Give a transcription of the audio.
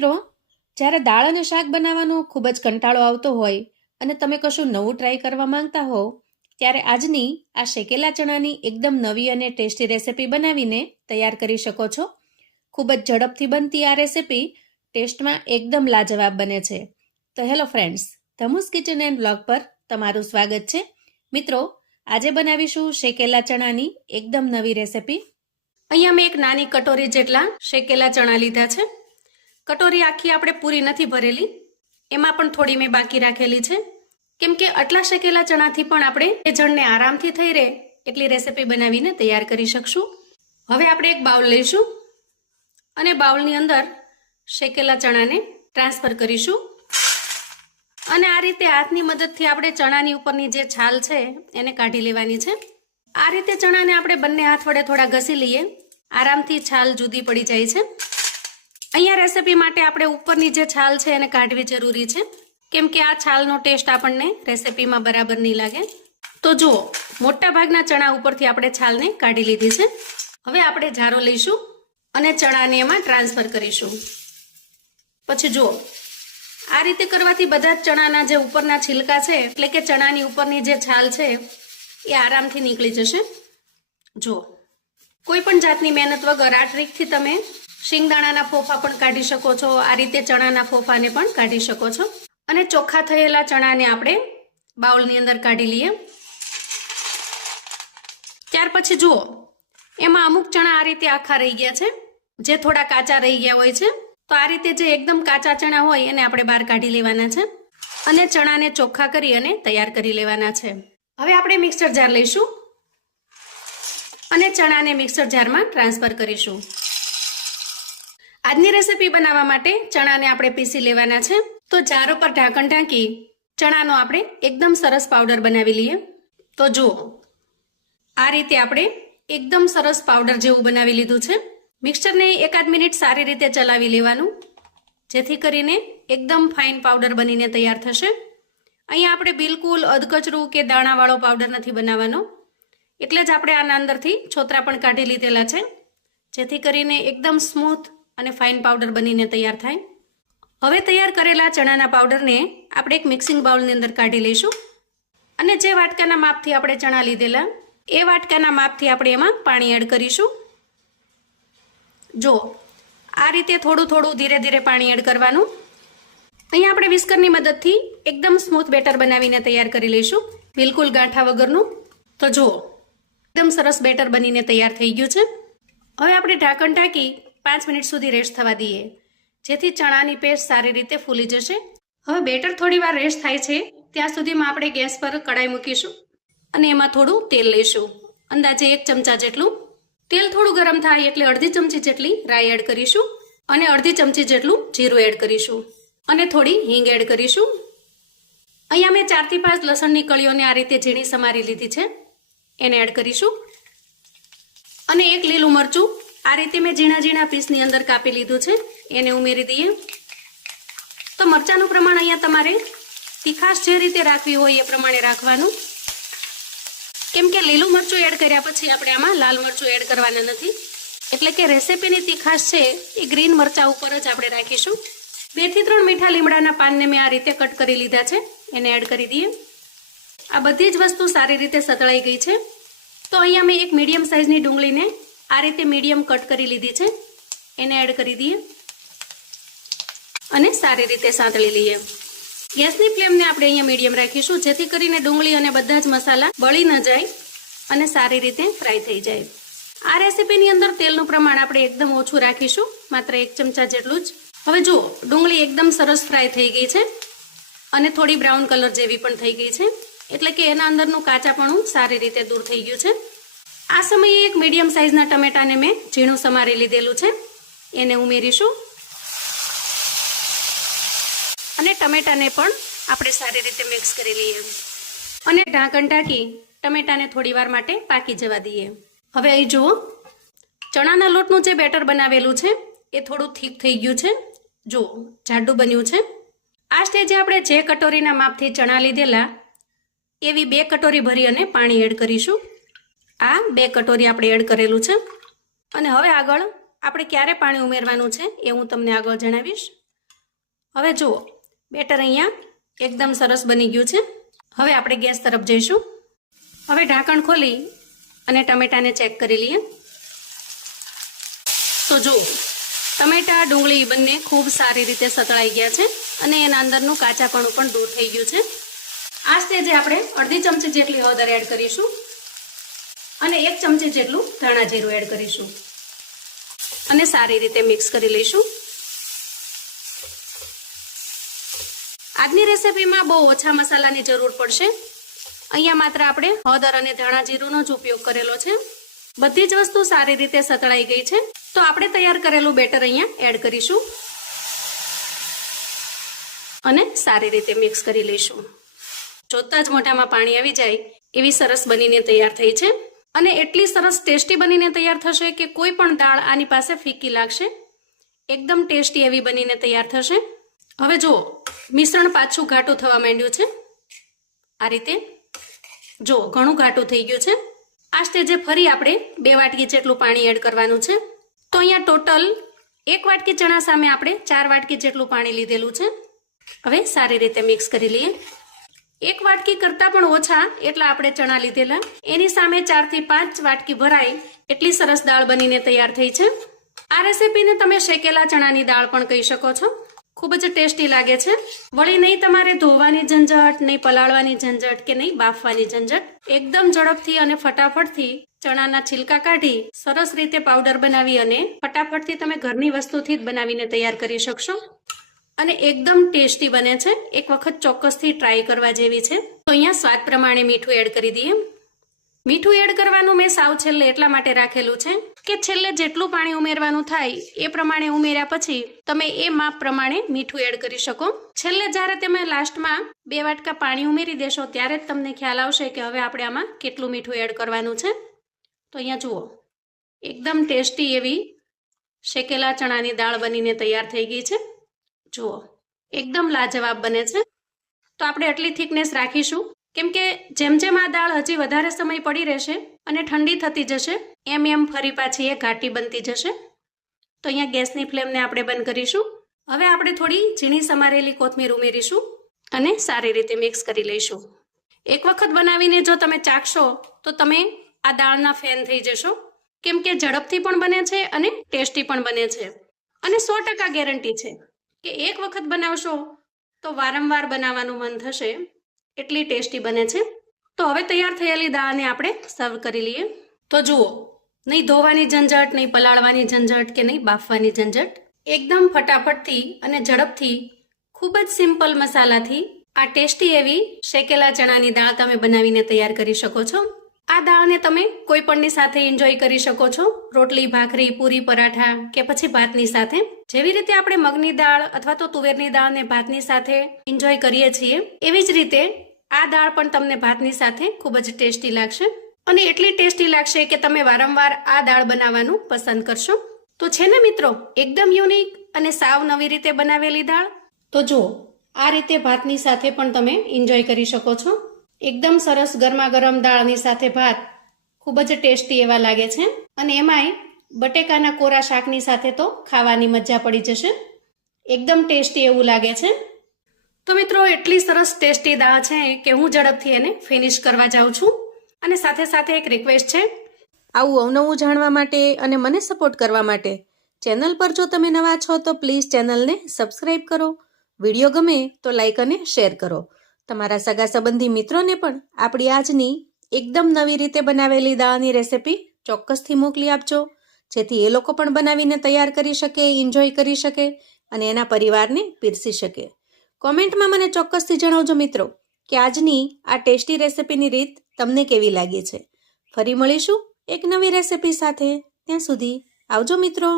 મિત્રો, જ્યારે દાળ અને શાક બનાવવાનો ખૂબ જ કંટાળો આવતો હોય અને તમે કશું નવું ટ્રાય કરવા માંગતા હો, ત્યારે આજની આ શેકેલા ચણાની એકદમ નવી અને ટેસ્ટી રેસિપી બનાવીને તૈયાર કરી શકો છો. ખૂબ જ ઝડપથી બનતી આ રેસિપી ટેસ્ટમાં એકદમ લાજવાબ બને છે. તો hello friends, Dhamu's kitchen and blog પર તમારું સ્વાગત છે. મિત્રો, આજે બનાવીશું શેકેલા ચણાની એકદમ નવી રેસિપી. અહીંયા મેં એક નાની કટોરી જેટલા શેકેલા ચણા લીધા છે. કટોરી આખી આપણે પૂરી નથી ભરેલી, એમાં પણ થોડી મેં બાકી રાખેલી છે, કેમ કે આટલા શેકેલા ચણાથી પણ આપણે એ જણને આરામથી થઈ રહે એટલી રેસિપી બનાવીને તૈયાર કરી શકશું. હવે આપણે એક બાઉલ લઈશું અને બાઉલની અંદર શેકેલા ચણાને ટ્રાન્સફર કરીશું અને આ રીતે હાથની મદદથી આપણે ચણાની ઉપરની જે છાલ છે એને કાઢી લેવાની છે. આ રીતે ચણાને આપણે બંને હાથ વડે થોડા ઘસી લઈએ, આરામથી છાલ જુદી પડી જાય છે. અહીંયા રેસિપી માટે આપણે ઉપરની જે છાલ છે એને કાઢવી જરૂરી છે, કેમ કે આ છાલનો ટેસ્ટ આપણને રેસિપીમાં બરાબર નહીં લાગે. તો જુઓ, મોટા ભાગના ચણા ઉપરથી આપણે છાલને કાઢી લીધી છે. હવે આપણે જારો લઈશું અને ચણાને એમાં ટ્રાન્સફર કરીશું. પછી જુઓ, આ રીતે કરવાથી બધા જ ચણાના જે ઉપરના છિલકા છે, એટલે કે ચણાની ઉપરની જે છાલ છે એ આરામથી નીકળી જશે. જુઓ, કોઈ પણ જાતની મહેનત વગર આ ટ્રીકથી તમે શિંગદાણાના ફોફા પણ કાઢી શકો છો, આ રીતે ચણાના ફોફાને પણ કાઢી શકો છો. અને ચોખ્ખા થયેલા ચણાને આપણે બાઉલની અંદર કાઢી લઈએ. ત્યાર પછી જુઓ, એમાં અમુક ચણા આ રીતે આખા રહી ગયા છે, જે થોડા કાચા રહી ગયા હોય છે. તો આ રીતે જે એકદમ કાચા ચણા હોય એને આપણે બહાર કાઢી લેવાના છે અને ચણાને ચોખ્ખા કરી અને તૈયાર કરી લેવાના છે. હવે આપણે મિક્સર જાર લઈશું અને ચણાને મિક્સર જારમાં ટ્રાન્સફર કરીશું. આજની રેસિપી બનાવવા માટે ચણાને આપણે પીસી લેવાના છે. તો જાર ઉપર ઢાંકણ ઢાંકી ચણાનો આપણે એકદમ સરસ પાવડર બનાવી લઈએ. તો જુઓ, આ રીતે આપણે એકદમ સરસ પાવડર જેવું બનાવી લીધું છે. મિક્સરને એકાદ મિનિટ સારી રીતે ચલાવી લેવાનું, જેથી કરીને એકદમ ફાઇન પાવડર બનીને તૈયાર થશે. અહીંયા આપણે બિલકુલ અધકચરું કે દાણાવાળો પાવડર નથી બનાવવાનો, એટલે જ આપણે આના અંદરથી છોતરા પણ કાઢી લીધેલા છે, જેથી કરીને એકદમ સ્મૂથ અને ફાઇન પાવડર બનીને તૈયાર થાય. હવે તૈયાર કરેલા ચણાના પાવડરને આપણે એક મિક્સિંગ બાઉલની અંદર કાઢી લઈશું અને જે વાટકાના માપથી આપણે ચણા લીધેલા એ વાટકાના માપથી આપણે એમાં પાણી એડ કરીશું. જો આ રીતે થોડું થોડું ધીરે ધીરે પાણી એડ કરવાનું. અહીંયા આપણે વિસ્કરની મદદથી એકદમ સ્મૂથ બેટર બનાવીને તૈયાર કરી લઈશું, બિલકુલ ગાંઠા વગરનું. તો જુઓ, એકદમ સરસ બેટર બનીને તૈયાર થઈ ગયું છે. હવે આપણે ઢાંકણ ઢાંકી 5 મિનિટ સુધી રેસ્ટ થવા દઈએ, જેથી ચણાની પેસ્ટ સારી રીતે ફૂલી જશે. હવે બેટર થોડી વાર રેસ્ટ થાય છે ત્યાં સુધીમાં આપણે ગેસ પર કડાઈ મૂકીશું અને એમાં થોડું તેલ લઈશું, અંદાજે 1 ચમચા જેટલું. તેલ થોડું ગરમ થાય એટલે અડધી ચમચી જેટલી રાઈ એડ કરીશું અને અડધી ચમચી જેટલું જીરું એડ કરીશું અને થોડી હિંગ એડ કરીશું. અહીંયા મેં 4 થી 5 લસણની કળીઓને આ રીતે ઝીણી સમારી લીધી છે, એને એડ કરીશું. અને એક લીલું મરચું આ રીતે મેં ઝીણા ઝીણા પીસની અંદર કાપી લીધું છે, એને ઉમેરી દઈએ. તો મરચાંનું પ્રમાણ અહીંયા તમારે તીખાશ જે રીતે રાખવી હોય એ પ્રમાણે રાખવાનું, કેમ કે લીલું મરચું એડ કર્યા પછી આપણે આમાં લાલ મરચું એડ કરવાના નથી, એટલે કે રેસિપીની તીખાશ છે એ ગ્રીન મરચાં ઉપર જ આપણે રાખીશું. 2 થી 3 મીઠા લીમડાના પાનને મેં આ રીતે કટ કરી લીધા છે, એને એડ કરી દઈએ. આ બધી જ વસ્તુ સારી રીતે સતળાઈ ગઈ છે. તો અહીંયા મેં એક મીડિયમ સાઇઝની ડુંગળીને આ રીતે મીડિયમ કટ કરી લીધી છે, એને એડ કરી દઈએ અને સારી રીતે સાંતળી લઈએ. ગેસની ફ્લેમને આપણે અહીંયા મીડિયમ રાખીશું, જેથી કરીને ડુંગળી અને બધા જ મસાલા બળી ન જાય અને સારી રીતે ફ્રાય થઈ જાય. આ રેસિપીની અંદર તેલનું પ્રમાણ આપણે એકદમ ઓછું રાખીશું, માત્ર 1 ચમચા જેટલું જ. હવે જુઓ, ડુંગળી એકદમ સરસ ફ્રાય થઈ ગઈ છે અને થોડી બ્રાઉન કલર જેવી પણ થઈ ગઈ છે, એટલે કે એના અંદરનું કાચાપણું સારી રીતે દૂર થઈ ગયું છે. આ સમયે એક મીડિયમ સાઇઝના ટમેટાને મેં ઝીણું સમારી લીધેલું છે, એને ઉમેરીશું અને ટમેટાને પણ આપણે સારી રીતે મિક્સ કરી લઈએ અને ઢાંકણ ઢાંકી ટમેટાને થોડી વાર માટે પાકી જવા દઈએ. હવે અહીં જુઓ, ચણાના લોટનું જે બેટર બનાવેલું છે એ થોડું થીક થઈ ગયું છે, જુઓ જાડું બન્યું છે. આ સ્ટેજે આપણે જે કટોરીના માપથી ચણા લીધેલા એવી 2 કટોરી ભરી અને પાણી એડ કરીશું. આ 2 કટોરી આપણે એડ કરેલું છે અને હવે આગળ આપણે ક્યારે પાણી ઉમેરવાનું છે એ હું તમને આગળ જણાવીશ. હવે જુઓ બેટર અહીંયા એકદમ સરસ બની ગયું છે. હવે આપણે ગેસ તરફ જઈશું. હવે ઢાંકણ ખોલી અને ટમેટાને ચેક કરી લઈએ. તો જુઓ ટમેટા ડુંગળી બંને ખૂબ સારી રીતે સતળાઈ ગયા છે અને એના અંદરનું કાચાપણું પણ દૂર થઈ ગયું છે. આ સ્ટેજે આપણે અડધી ચમચી જેટલી હળદર એડ કરીશું અને 1 ચમચી જેટલું ધાણા જીરું એડ કરીશું અને સારી રીતે મિક્સ કરી લઈશું. આજની રેસીપીમાં બહુ ઓછા મસાલાની જરૂર પડશે. અહીંયા માત્ર આપણે હળદર અને ધાણા જીરુંનો જ ઉપયોગ કરેલો છે. બધી જ વસ્તુ સારી રીતે સતળાઈ ગઈ છે. તો આપણે તૈયાર કરેલું બેટર અહીંયા એડ કરીશું અને સારી રીતે મિક્સ કરી લઈશું. જોતા જ મોઢામાં પાણી આવી જાય એવી સરસ બનીને તૈયાર થઈ છે અને એટલી સરસ ટેસ્ટી બનીને તૈયાર થશે કે કોઈ પણ દાળ આની પાસે ફીકી લાગશે. એકદમ ટેસ્ટી એવી બનીને તૈયાર થશે. હવે જુઓ મિશ્રણ પાછું ઘાટું થવા માંડ્યું છે. આ રીતે જુઓ ઘણું ઘાટું થઈ ગયું છે. આ સ્ટેજે ફરી આપણે 2 વાટકી જેટલું પાણી એડ કરવાનું છે. તો અહીંયા ટોટલ 1 વાટકી ચણા સામે આપણે 4 વાટકી જેટલું પાણી લીધેલું છે. હવે સારી રીતે મિક્સ કરી લઈએ. 1 વાટકી કરતાં પણ ઓછા એટલા આપણે ચણા લીધેલા. એની સામે 4 થી 5 વાટકી ભરાય એટલી સરસ દાળ બનીને તૈયાર થઈ છે. આ રેસીપીને તમે શેકેલા ચણાની દાળ પણ કહી શકો છો. ખૂબ જ ટેસ્ટી લાગે છે. વળી નહીં તમારે ધોવાની ઝંઝટ, નહીં પલાળવાની ઝંઝટ કે નહીં બાફવાની ઝંઝટ. એકદમ ઝડપથી અને ફટાફટથી ચણાના છિલકા કાઢી સરસ રીતે પાવડર બનાવી અને ફટાફટથી તમે ઘરની વસ્તુથી જ બનાવીને તૈયાર કરી શકશો અને એકદમ ટેસ્ટી બને છે. એક વખત ચોક્કસથી ટ્રાય કરવા જેવી છે. તો અહીંયા સ્વાદ પ્રમાણે મીઠું એડ કરી દઈએ. મીઠું એડ કરવાનું મેં સાવ છેલ્લે એટલા માટે રાખેલું છે કે છેલ્લે જેટલું પાણી ઉમેરવાનું થાય એ પ્રમાણે ઉમેર્યા પછી તમે એ માપ પ્રમાણે મીઠું એડ કરી શકો. છેલ્લે જ્યારે તમે લાસ્ટમાં 2 વાટકા પાણી ઉમેરી દેશો ત્યારે જ તમને ખ્યાલ આવશે કે હવે આપણે આમાં કેટલું મીઠું એડ કરવાનું છે. તો અહીંયા જુઓ એકદમ ટેસ્ટી એવી શેકેલા ચણાની દાળ બનીને તૈયાર થઈ ગઈ છે. જુઓ એકદમ લાજવાબ બને છે. તો આપણે આટલી થિકનેસ રાખીશું કેમ કે જેમ જેમ આ દાળ હજી વધારે સમય પડી રહેશે અને ઠંડી થતી જશે એમ એમ ફરી પાછી એ ઘાટી બનતી જશે. તો અહીંયા ગેસની ફ્લેમને આપણે બંધ કરીશું. હવે આપણે થોડી ઝીણી સમારેલી કોથમીર ઉમેરીશું અને સારી રીતે મિક્સ કરી લઈશું. એક વખત બનાવીને જો તમે ચાખશો તો તમે આ દાળના ફેન થઈ જશો કેમ કે ઝડપથી પણ બને છે અને ટેસ્ટી પણ બને છે અને 100% ગેરંટી છે કે એક વખત બનાવશો તો વારંવાર બનાવવાનું મન થશે. એટલી ટેસ્ટી બને છે. તો હવે તૈયાર થયેલી દાળને આપણે સર્વ કરી લઈએ. તો જુઓ નહીં ધોવાની ઝંઝટ, નહીં પલાળવાની ઝંઝટ કે નહીં બાફવાની ઝંઝટ. એકદમ ફટાફટથી અને ઝડપથી ખૂબ જ સિમ્પલ મસાલાથી આ ટેસ્ટી એવી શેકેલા ચણાની દાળ તમે બનાવીને તૈયાર કરી શકો છો. આ દાળને તમે કોઈ પણની સાથે એન્જોય કરી શકો છો. રોટલી, ભાખરી, પૂરી, પરાઠા કે પછી ભાતની સાથે. જેવી રીતે આપણે મગની દાળ અથવા તો તુવેરની દાળને ભાતની સાથે એન્જોય કરીએ છીએ એવી જ રીતે આ દાળ પણ તમને ભાતની સાથે ખૂબ જ ટેસ્ટી લાગશે અને એટલી ટેસ્ટી લાગશે કે તમે વારંવાર આ દાળ બનાવવાનું પસંદ કરશો. તો છે ને મિત્રો એકદમ યુનિક અને સાવ નવી રીતે બનાવેલી દાળ. તો જુઓ આ રીતે ભાતની સાથે પણ તમે એન્જોય કરી શકો છો. એકદમ સરસ ગરમા ગરમ દાળની સાથે ભાત ખૂબ જ ટેસ્ટી એવા લાગે છે અને એમાંય બટેકાના કોરા શાકની સાથે તો ખાવાની મજા પડી જશે. એકદમ ટેસ્ટી એવું લાગે છે. તો મિત્રો એટલી સરસ ટેસ્ટી દાળ છે કે હું ઝડપથી એને ફિનિશ કરવા જાઉં છું અને સાથે સાથે એક રિક્વેસ્ટ છે. આવું અવનવું જાણવા માટે અને મને સપોર્ટ કરવા માટે ચેનલ પર જો તમે નવા છો તો પ્લીઝ ચેનલને સબસ્ક્રાઇબ કરો. વિડીયો ગમે તો લાઈક અને શેર કરો. તમારા સગા સંબંધી મિત્રોને પણ આપણી આજની એકદમ નવી રીતે બનાવેલી દાળની રેસિપી ચોક્કસથી મોકલી આપજો જેથી એ લોકો પણ બનાવીને તૈયાર કરી શકે, એન્જોય કરી શકે અને એના પરિવારને પીરસી શકે. કોમેન્ટમાં મને ચોક્કસથી જણાવજો મિત્રો કે આજની આ ટેસ્ટી રેસિપીની રીત તમને કેવી લાગી છે. ફરી મળીશું એક નવી રેસિપી સાથે. ત્યાં સુધી આવજો મિત્રો.